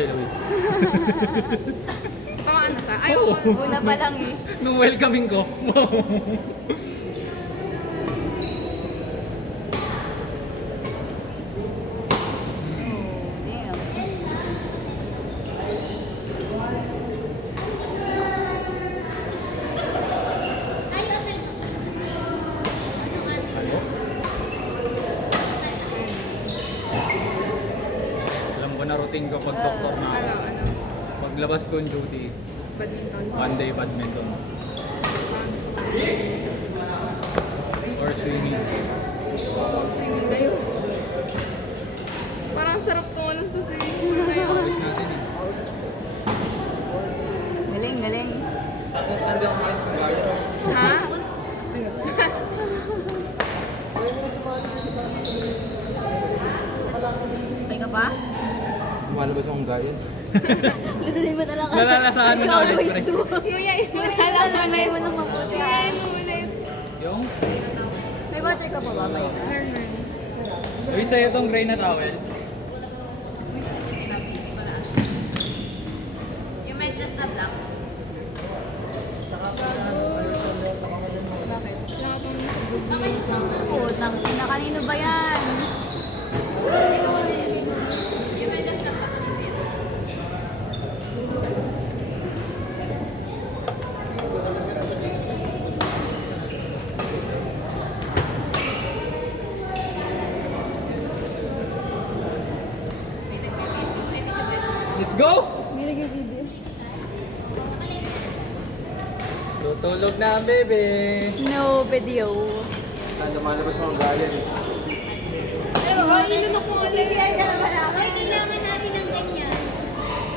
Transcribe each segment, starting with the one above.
Ate Luis. Tamaan na ta. Ay, oo. Una pa lang eh. Nung welcoming ko. Damn. Alam ko na routine ko pag doktor na ako. Ano? Paglabas ko yung duty, Badminton. one day badminton. Or swimming. Swimming kayo. Parang sarap tumalon sa swimming pool kayo. Alis natin eh. Galing, galing. Ha? Okay ka pa? Lumalabas akong gaya. Lununin mo na lang. Nalalasahan mo na ulit, Always pre. do. Kuya, iwala Lununin mo na mabuti. Kuya, ulit. Yung? May water ka pa ba? May. Herman. Uy, sa'yo tong gray na towel. Yung medyas na black. Putang ina, kanino ba yan? Let's go! Tutulog na ang bebe. No video. Lumalabas akong gaya. Ay, ilun ako ulit. Ay, kailangan natin ng ganyan.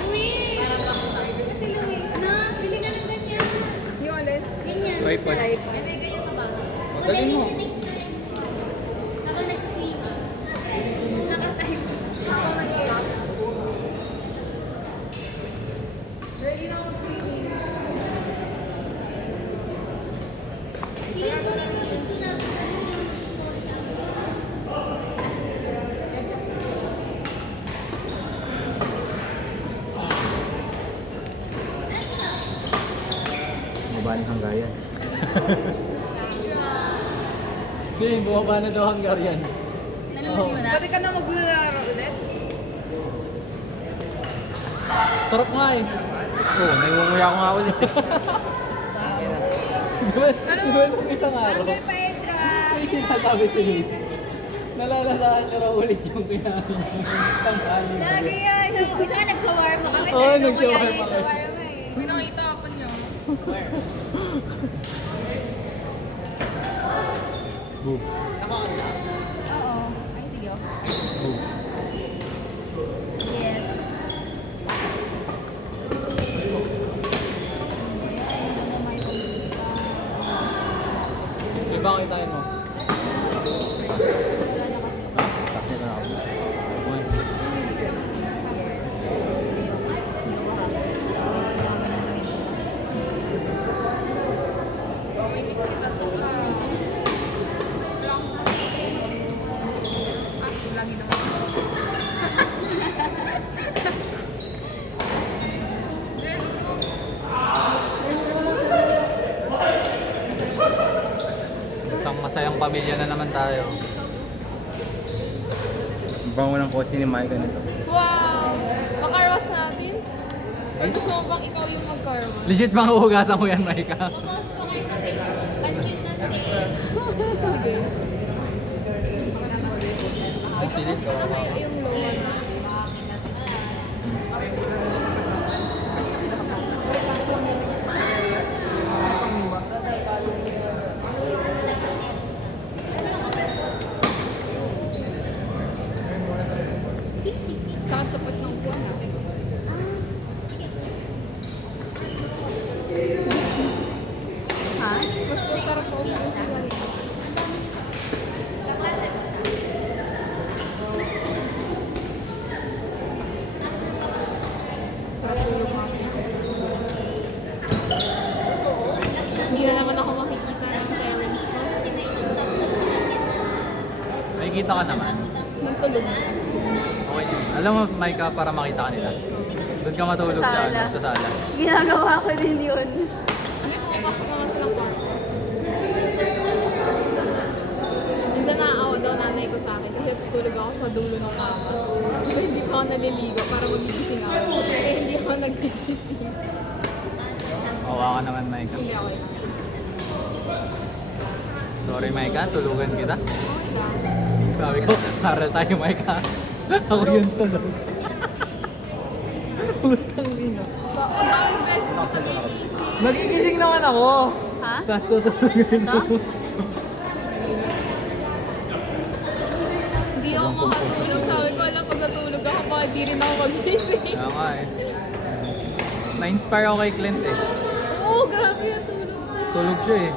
Luis! Kasi Luis, na, bili ka ng ganyan. Yung ulit. Ganyan. Tripod. May ganyan sa bag. Magaling mo. Habang nagsiswimming. Tsaka tayo. Habang mag-iyak. Ready na ako swimming. Feeling ko rin yung sinabi ko rin yung story lang. Mabaling hanggayan. Kasi bumaba na daw hanggayan. Nalulog mo na? Pwede ka na maglalaro ulit? Sarap nga eh. Oo, naiwanguya ko nga ulit. Diba nung isang araw? Uncle Pedro! May sinasabi si Lee. Nalalasahan niya raw ulit yung kinain niya. Tanghali na Lagi yun. yan. Isa nga nag-shawarma kami. Oo, Dahil nag-shawarma kuya yung kayo. shawarma eh. May nakita ako niyo. Boobs. Oo. Ay, sige. Boobs. Yes. Iba ang kitain mo. Ha? Takit na ako. One. May miss kita sa lang. Lagi naman. Isang masayang pamilya na naman tayo. Bango ng kotse ni Mike nito. Wow! Makarwash natin? Or gusto mo bang ikaw yung mag-carwash? Legit bang uhugasan ko yan, Mike? Pumos ko kayo sa Facebook. Pansin natin. Sige. Silid ko. Ano kaya yung lower na? Saan tapat ng buwan na? Ha? Mas masarap po umuwi sa balik. Sarap tulog ako. Hindi na naman ako makikita ng parents ko. Nakikita ka naman. Nagtulog. Okay. Alam mo, Mike, para makita ka nila. Doon ka matulog sa sala. Ginagawa ko din yun. Hindi ko pasok naman silang kwarto. Minsan naaawa daw nanay ko sa akin kasi tutulog ako sa dulo ng kama. Kasi hindi pa ako naliligo para magigising ako. Kaya hindi ako nagigising. Kawa ka naman, Maika. Hindi ako nagising. Sorry, Maika. Tulugan kita. Okay lang. Sabi ko, haral tayo, Maika. Ako yung tulog. Utang ina. So, ang daming beses ko nagigising. Nagigising naman ako. Ha? Tapos tutulogin Ito? ko. Hindi ako makatulog. Sabi ko, alam, pag natulog ako, baka di rin ako magising. Kaya nga eh. Na-inspire ako kay Clint eh. Oo, grabe yung tulog ko. Tulog siya eh.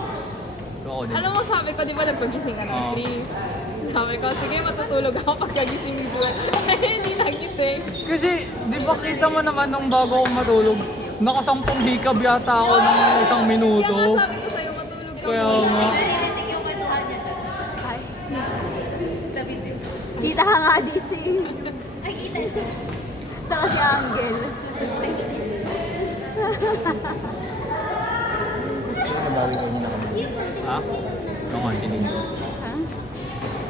Ako din. Alam mo, sabi ko, di ba nagpagising ka ng Oo. 3? Sabi ko, sige, matutulog ako pagkagising ni Joel. Ay, hindi nagising. Kasi, di ba kita mo naman nung bago ako matulog, nakasampung hikab yata ako ng isang Kaya minuto. nga sabi ko sa'yo, matulog ka Kaya muna. nga. Naririnig yung kwentuhan niya dyan. Ay, Kita ka nga dito eh. Ay, kita siya. Saka si Angel. Ha? Ito nga, sinig ko. Ha?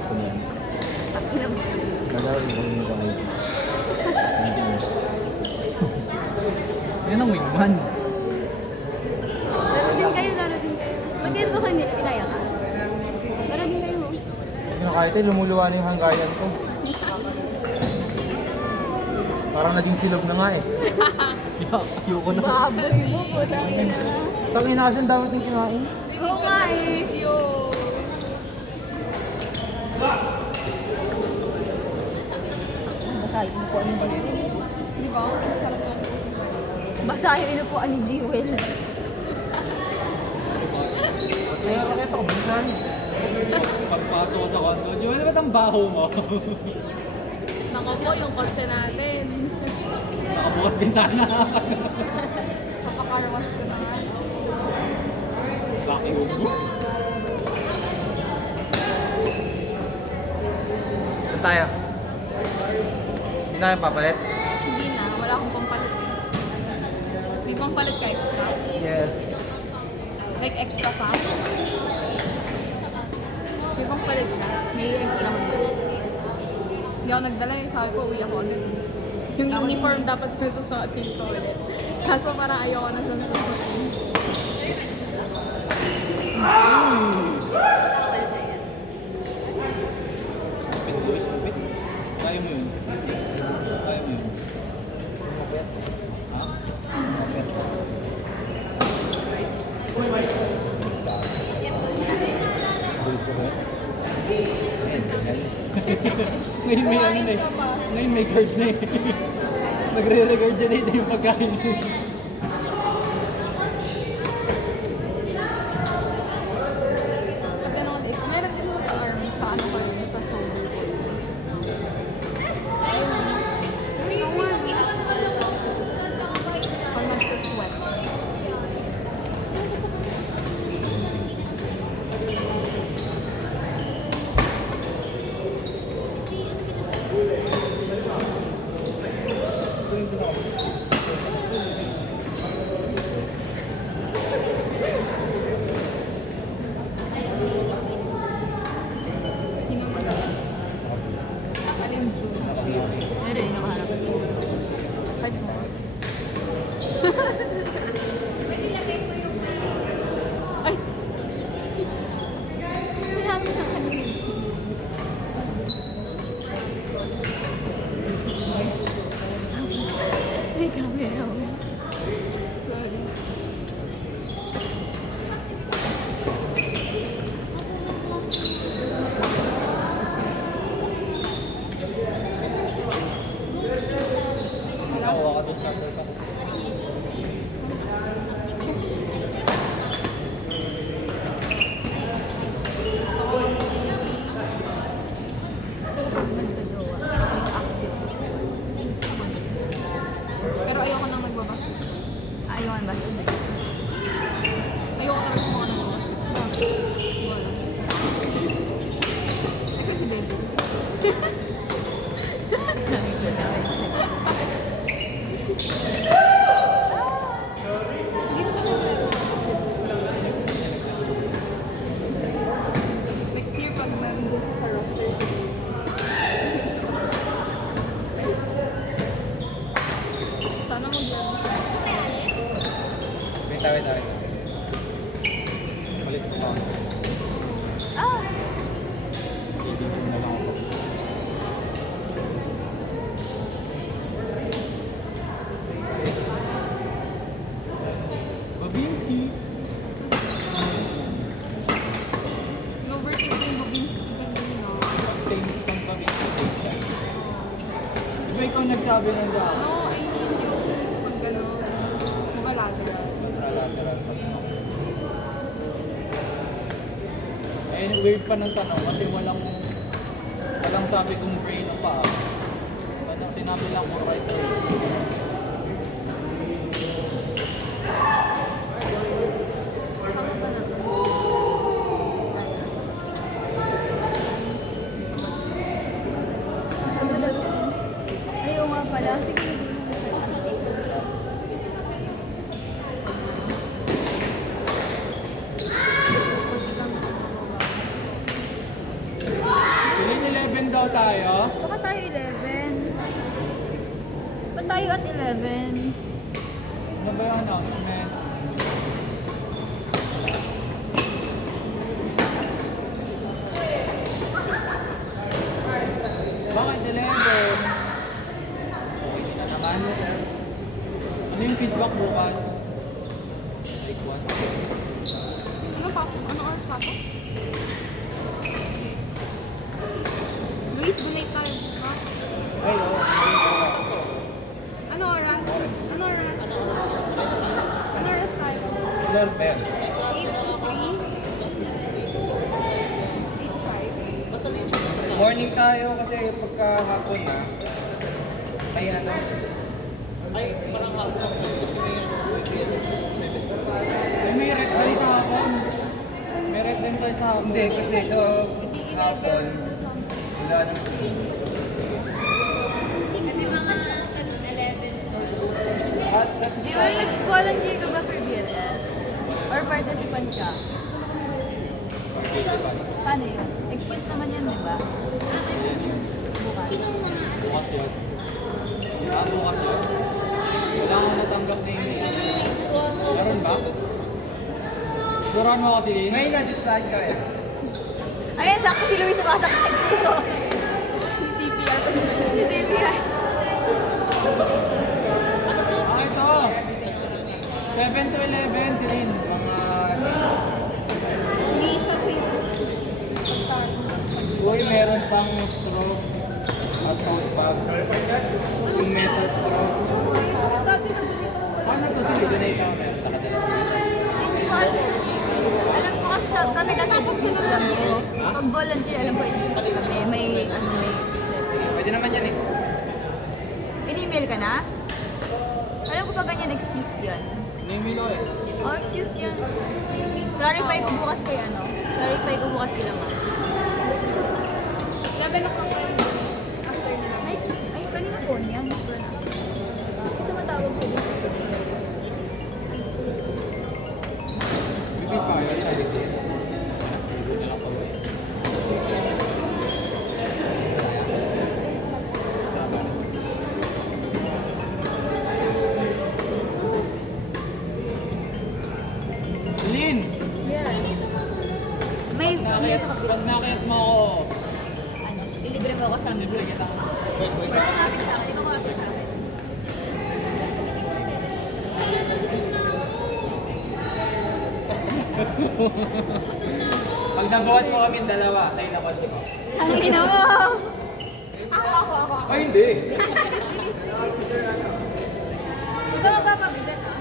Saan Takinom. Yan ang wingman. Laro din kayo, laro din kayo. Mag-end ko kanila, kinaya ka. Laro din kayo. Kahit eh, lumuluwa na yung hanggayan ko. Parang naging silog na nga eh. Ayoko na. Baboy mo, wala ka na. Tangina kasi ang dami natin kinain. bigyan ka na sa video. Basahin mo po ano ba yun? Di ba? Sarap lang. Basahin mo po ani Jewel. Kaya bakit ako minsan? Pagpasok ko sa condo, Joel, ba't ang baho mo? Nako po, yung kotse natin. Nakabukas bintana. Papakarwash ko na nga. Vacuum. Saan tayo? Hindi tayo papalit? Hindi na, wala akong pampalit eh. May pampalit ka extra? Yes. Like extra pa? May pampalit ka? May extra mo. Hindi ako nagdala eh. Sabi ko, uwi ako agad eh. Yung uniform dapat ko susuotin ko eh. Kaso parang ayoko na siyang susuotin. Kaya mo yun. Kaya mo yun. Ha? Ngayon may ano na eh. Ngayon may guard na eh. Nagre-regard dyan ito yung pagkain niyo. Pag ganun ulit, meron din mo sa army, sa ano ko yun, sa shoulder ko. Pag nagsasweat. Sino mo? Alin po? Pero yun nakaharap. Type mo. Ay! Sinabi na kanina. May camera mo. Sorry. Nakawa ka doon sa ka. Pero ayoko nang nagbabas. Ayaw ba? Ayoko talaga sa mga nagbabas. Wala. Eh kasi baby. ikaw nagsabi ng daan. No, I hate you. Pag gano'n. Mabalagay. Eh, weird pa ng tanong kasi walang sabi kong brain pa. Walang sinabi lang ko right away. Sama ba naman? Ayaw nga pala. Feeling 11 daw tayo. Baka tayo 11. Ba't tayo at 11? Ano ba yung announcement? Bakit 11? Naman? Ano yung feedback bukas? Ano pasok? Ano oras pasok? Luis, donate tayo. Ha? Ay, oo. Ano oras? Ano oras? Ano oras tayo? Lord Ben. 8 to 3? 8 to 5? Morning tayo kasi pagkahapon na. Ay ano? Eh, may rep tayo sa hapon. May rep din tayo sa hapon. Hindi kasi so hapon. Wala nang Kasi mga 11. At sa Jewel, nag-volunteer ka ba for BLS? Or participant ka? Paano yun? Excuse naman yan, di ba? Bukas. Sino mga ano? Bukas yun. Bukas yun. Wala akong natanggap na email. Meron ba? Suran mo kasi. ngayon na-dispatch ka eh. Ayan, sakto si Luis sumasakit. So, CPR pa nila. si Sylvia. Ah, ito. 7 to 11, Celine. Mga Hindi siya safe. Pag-start. uy, meron pang stroke at sound bag. Yung metal stroke. Dati na donate ako. Paano to si Donate ako meron sa kanila? Hindi ko alam. Alam ko kasi sa kami kasi excuse lang ko. Pag volunteer, alam ko excuse kami. May ano may Pwede naman yan eh. in-email ka na? Alam ko pa ganyan excuse yan. Name ko eh. Oh, excuse yan. Clarify ko bukas kay ano. Clarify ko bukas kay Lama. 11 o'clock tayo. After nila. Ay, kanina phone yan. Ito matawag ko. Bibis pa kayo, hindi bibis. Celine! Yeah. May ano sa kapila. Pag nakayat mo ako, Ano, ilibre mo ako sa amin. libre kita. Ikaw kumapit sa akin. Ikaw kumapit sa akin. Pag nabuhat mo kami dalawa, sa'yo na kotse ko. Ang ina mo! Ako. Ay, hindi. Gusto mo papabigat ah?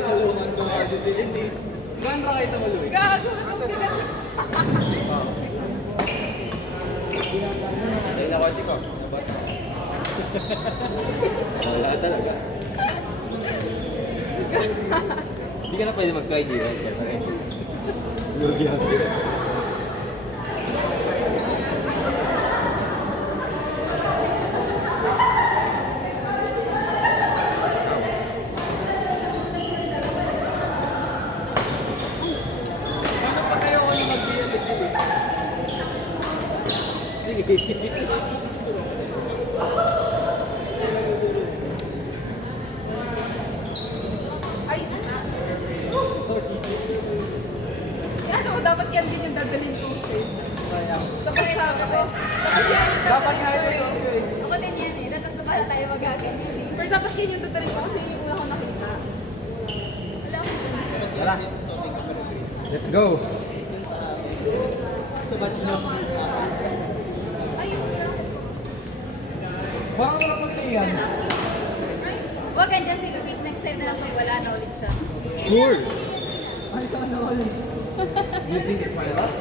Tulungan ko nga si Celine. Di. Gaan ba kayo tamaluwi? Gago. Ang bigat. Sa'yo na kotse ko. Wala talaga. Hindi ka na pwede mag-IG, right? Lugi ako. Paano pa kayo ako yung mag-BLS eh? Sige. Ay. Ano, dapat yan din yung dadalhin ko. Tapos sabi ko, dapat yan yung Dapat nga dadalhin ko. ito eh. Ako din yan eh. Natatlo pala tayo magaganyan eh. Pero dapat yan yung dadalhin ko kasi yung una ko nakita. Wala ko. Tara. Let's go. Sa batch nyo. Ayun. Parang wala pag yan. Huwag ganyan si Luis. Next time na lang sa'yo, wala na ulit siya. Sure. Ay, sana all. You think it's my luck?